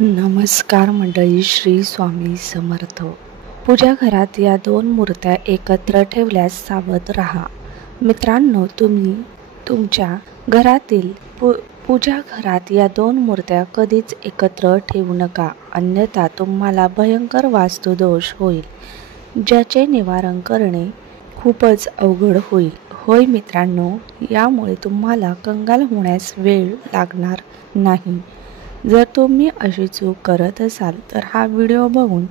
नमस्कार मंडळी, श्री स्वामी समर्थ. पूजा घरात या दोन मूर्त्या एकत्र ठेवल्यास सावध राहा. मित्रांनो, तुम्ही तुमच्या घरातील पूजा घरात या दोन मूर्त्या कधीच एकत्र ठेवू नका, अन्यथा तुम्हाला भयंकर वास्तुदोष होईल, ज्याचे निवारण करणे खूपच अवघड होईल. होय मित्रांनो, यामुळे तुम्हाला कंगाल होण्यास वेळ लागणार नाही. जर तुम्ही अशी चूक करत असाल तर हा व्हिडिओ बघून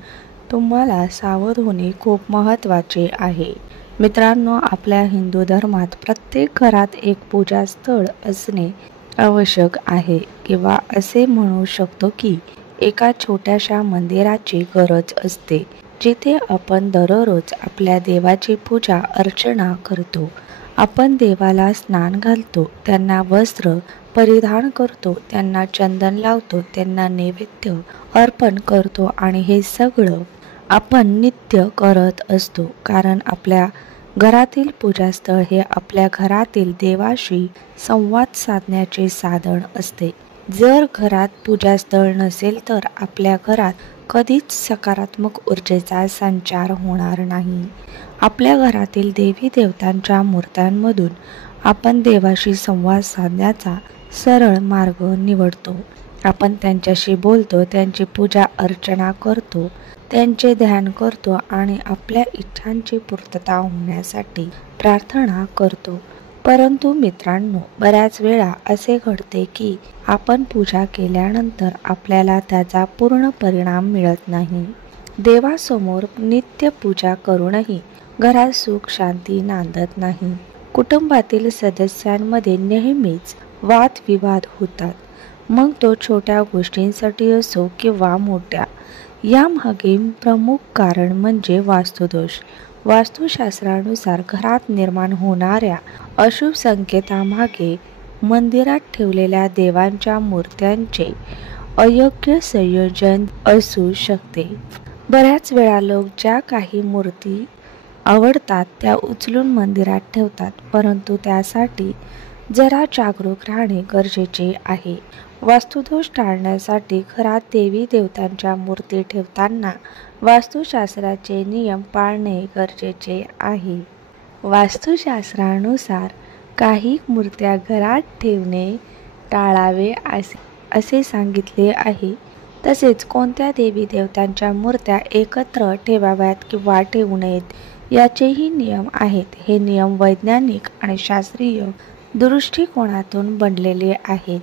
तुम्हाला सावध होणे खूप महत्त्वाचे आहे. मित्रांनो, आपल्या हिंदू धर्मात प्रत्येक घरात एक पूजास्थळ असणे आवश्यक आहे, किंवा असे म्हणू शकतो की एका छोट्याशा मंदिराची गरज असते, जिथे आपण दररोज आपल्या देवाची पूजा अर्चना करतो. आपण देवाला स्नान घालतो, त्यांना वस्त्र परिधान करतो, त्यांना चंदन लावतो, त्यांना नैवेद्य अर्पण करतो आणि हे सगळं आपण नित्य करत असतो, कारण आपल्या घरातील पूजास्थळ हे आपल्या घरातील देवाशी संवाद साधण्याचे साधन असते. जर घरात पूजास्थळ नसेल तर आपल्या घरात कधीच सकारात्मक ऊर्जेचा संचार होणार नाही. आपल्या घरातील देवी देवतांच्या मूर्त्यांमधून आपण देवाशी संवाद साधण्याचा सरळ मार्ग निवडतो. आपण त्यांच्याशी बोलतो, त्यांची पूजा अर्चना करतो, त्यांचे ध्यान करतो आणि आपल्या इच्छांची पूर्तता होण्यासाठी प्रार्थना करतो. परंतु मित्रांनो, बऱ्याच वेळा असे घडते की आपण पूजा केल्यानंतर आपल्याला त्याचा पूर्ण परिणाम मिळत नाही. देवासमोर नित्य पूजा करूनही घरात सुख शांती नांदत नाही. कुटुंबातील सदस्यांमध्ये नेहमीच वादविवाद होतात, मग तो छोट्या गोष्टींसाठी असो किंवा मोठ्या. यामागे प्रमुख कारण म्हणजे वास्तुदोष. वास्तुशास्त्रानुसार घरात निर्माण होणाऱ्या अशुभ संकेतामागे मंदिरात ठेवलेल्या देवांच्या मूर्त्यांचे अयोग्य संयोजन असू शकते. बऱ्याच वेळा लोक ज्या काही मूर्ती आवडतात त्या उचलून मंदिरात ठेवतात, परंतु त्यासाठी जरा जागरूक राहणे गरजेचे आहे. वास्तुदोष टाळण्यासाठी घरात देवी देवतांच्या मूर्ती ठेवताना वास्तुशास्त्राचे नियम पाळणे गरजेचे आहे. वास्तुशास्त्रानुसार काही मूर्त्या घरात ठेवणे टाळावे असे सांगितले आहे. तसेच कोणत्या देवी देवतांच्या मूर्त्या एकत्र ठेवाव्यात किंवा ठेवू नयेत याचेही नियम आहेत. हे नियम वैज्ञानिक आणि शास्त्रीय दृष्टिकोनातून बनलेले आहेत.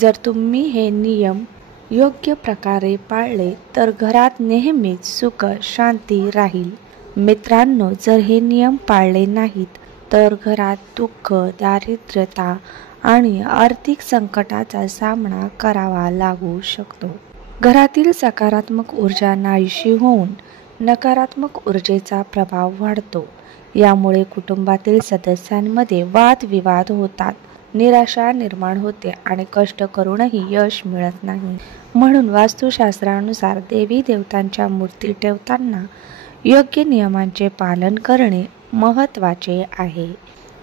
जर तुम्ही हे नियम योग्य प्रकारे पाळले तर घरात नेहमीच सुख शांती राहील. मित्रांनो, जर हे नियम पाळले नाहीत तर घरात दुःख, दारिद्र्यता आणि आर्थिक संकटाचा सामना करावा लागू शकतो. घरातील सकारात्मक ऊर्जा नाहीशी होऊन नकारात्मक ऊर्जेचा प्रभाव वाढतो. यामुळे कुटुंबातील सदस्यांमध्ये वादविवाद होतात, निराशा निर्माण होते आणि कष्ट करूनही यश मिळत नाही. म्हणून वास्तुशास्त्रानुसार देवी देवतांच्या मूर्ती ठेवताना योग्य नियमांचे पालन करणे महत्त्वाचे आहे.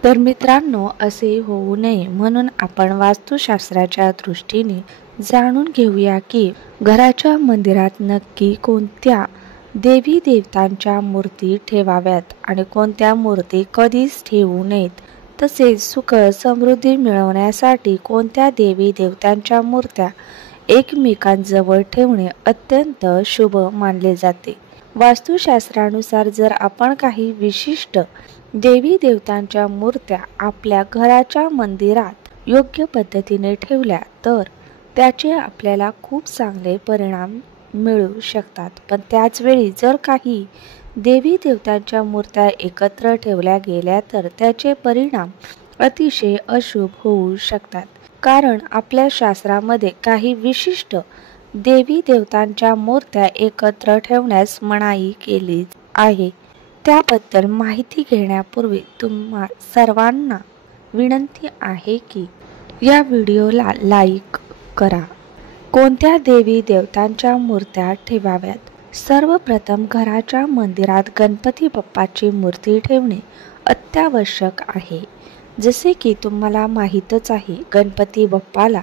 तर मित्रांनो, असे होऊ नये म्हणून आपण वास्तुशास्त्राच्या दृष्टीने जाणून घेऊया की घराच्या मंदिरात नक्की कोणत्या देवी देवतांच्या मूर्ती ठेवाव्यात आणि कोणत्या मूर्ती कधीच ठेवू नयेत. तसेच सुख समृद्धी मिळवण्यासाठी कोणत्या देवी देवतांच्या मूर्त्या एकमेकांजवळ ठेवणे अत्यंत शुभ मानले जाते. वास्तुशास्त्रानुसार जर आपण काही विशिष्ट देवी देवतांच्या मूर्त्या आपल्या घराच्या मंदिरात योग्य पद्धतीने ठेवल्या तर त्याचे आपल्याला खूप चांगले परिणाम मिळू शकतात. पण त्याचवेळी जर काही देवी देवतांच्या मूर्त्या एकत्र ठेवल्या गेल्या तर त्याचे परिणाम अतिशय अशुभ होऊ शकतात, कारण आपल्या शास्त्रामध्ये काही विशिष्ट देवी देवतांच्या मूर्त्या एकत्र ठेवण्यास मनाई केली आहे. त्याबद्दल माहिती घेण्यापूर्वी तुम्हा सर्वांना विनंती आहे की या व्हिडिओला लाईक करा. कोणत्या देवी देवतांच्या मूर्त्या ठेवाव्यात? सर्वप्रथम घराच्या मंदिरात गणपती बाप्पाची मूर्ती ठेवणे अत्यावश्यक आहे. जसे की तुम्हाला माहीतच आहे, गणपती बाप्पाला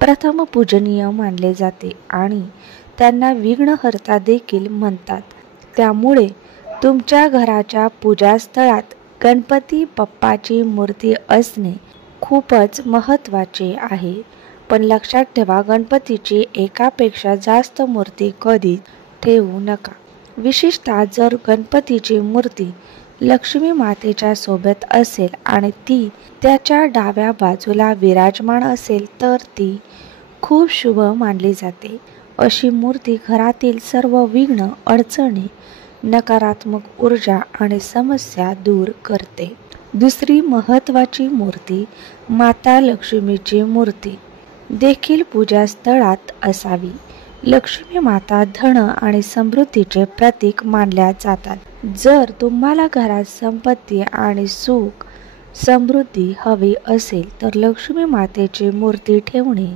प्रथम पूजनीय मानले जाते आणि त्यांना विघ्नहर्ता देखील म्हणतात. त्यामुळे तुमच्या घराच्या पूजास्थळात गणपती बाप्पाची मूर्ती असणे खूपच महत्त्वाचे आहे. पण लक्षात ठेवा, गणपतीची एकापेक्षा जास्त मूर्ती कधी ठेवू नका. विशेषतः जर गणपतीची मूर्ती लक्ष्मी मातेच्या सोबत असेल आणि ती त्याच्या डाव्या बाजूला विराजमान असेल तर ती खूप शुभ मानली जाते. अशी मूर्ती घरातील सर्व विघ्न, अडचणी, नकारात्मक ऊर्जा आणि समस्या दूर करते. दुसरी महत्त्वाची मूर्ती माता लक्ष्मीची मूर्ती देखील पूजास्थळात असावी. लक्ष्मी माता धन आणि समृद्धीचे प्रतीक मानल्या जातात. जर तुम्हाला घरात संपत्ती आणि सुख समृद्धी हवी असेल तर लक्ष्मी मातेची मूर्ती ठेवणे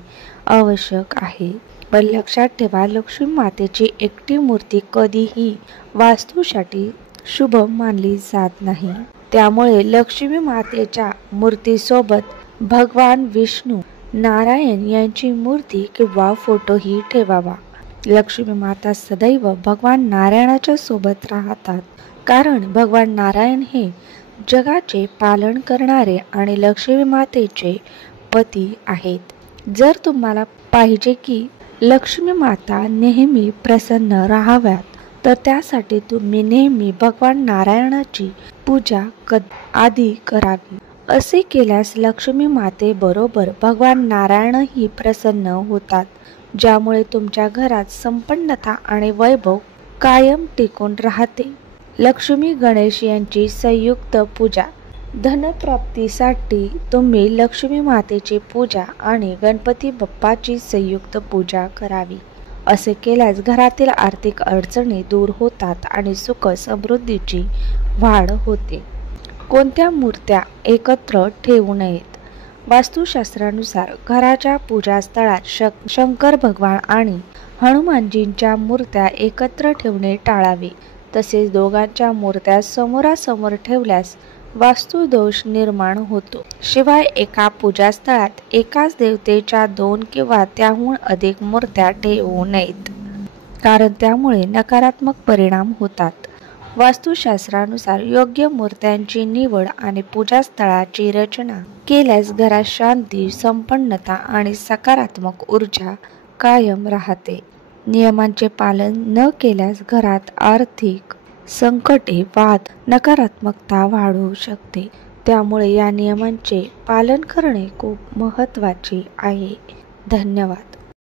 आवश्यक आहे. पण लक्षात ठेवा, लक्ष्मी मातेची एकटी मूर्ती कधीही वास्तूसाठी शुभ मानली जात नाही. त्यामुळे लक्ष्मी मातेच्या मूर्तीसोबत भगवान विष्णू, नारायण यांची मूर्ती किंवा फोटोही ठेवावा. लक्ष्मी माता सदैव भगवान नारायणाच्या सोबत राहतात, कारण भगवान नारायण हे जगाचे पालन करणारे आणि लक्ष्मी मातेचे पती आहेत. जर तुम्हाला पाहिजे की लक्ष्मी माता नेहमी प्रसन्न राहाव्यात तर त्यासाठी तुम्ही नेहमी भगवान नारायणाची पूजा आधी करावी. असे केल्यास लक्ष्मी मातेबरोबर भगवान नारायणही प्रसन्न होतात, ज्यामुळे तुमच्या घरात संपन्नता आणि वैभव कायम टिकून राहते. लक्ष्मी गणेश यांची संयुक्त पूजा. धनप्राप्तीसाठी तुम्ही लक्ष्मी मातेची पूजा आणि गणपती बाप्पाची संयुक्त पूजा करावी. असे केल्यास घरातील आर्थिक अडचणी दूर होतात आणि सुख समृद्धीची वाढ होते. कोणत्या मूर्त्या एकत्र ठेवू नयेत? वास्तुशास्त्रानुसार घराच्या पूजास्थळात शंकर भगवान आणि हनुमानजींच्या मूर्त्या एकत्र ठेवणे टाळावे. तसेच दोघांच्या मूर्त्या समोरासमोर ठेवल्यास वास्तुदोष निर्माण होतो. शिवाय एका पूजास्थळात एकाच देवतेच्या 2 किंवा त्याहून अधिक मूर्त्या ठेवू नयेत, कारण त्यामुळे नकारात्मक परिणाम होतात. वास्तुशास्त्रानुसार योग्य मूर्त्यांची निवड आणि पूजास्थळाची रचना केल्यास घरात शांती, संपन्नता आणि सकारात्मक ऊर्जा कायम राहते. नियमांचे पालन न केल्यास घरात आर्थिक संकटे, वाद, नकारात्मकता वाढू शकते. त्यामुळे या नियमांचे पालन करणे खूप महत्त्वाचे आहे. धन्यवाद.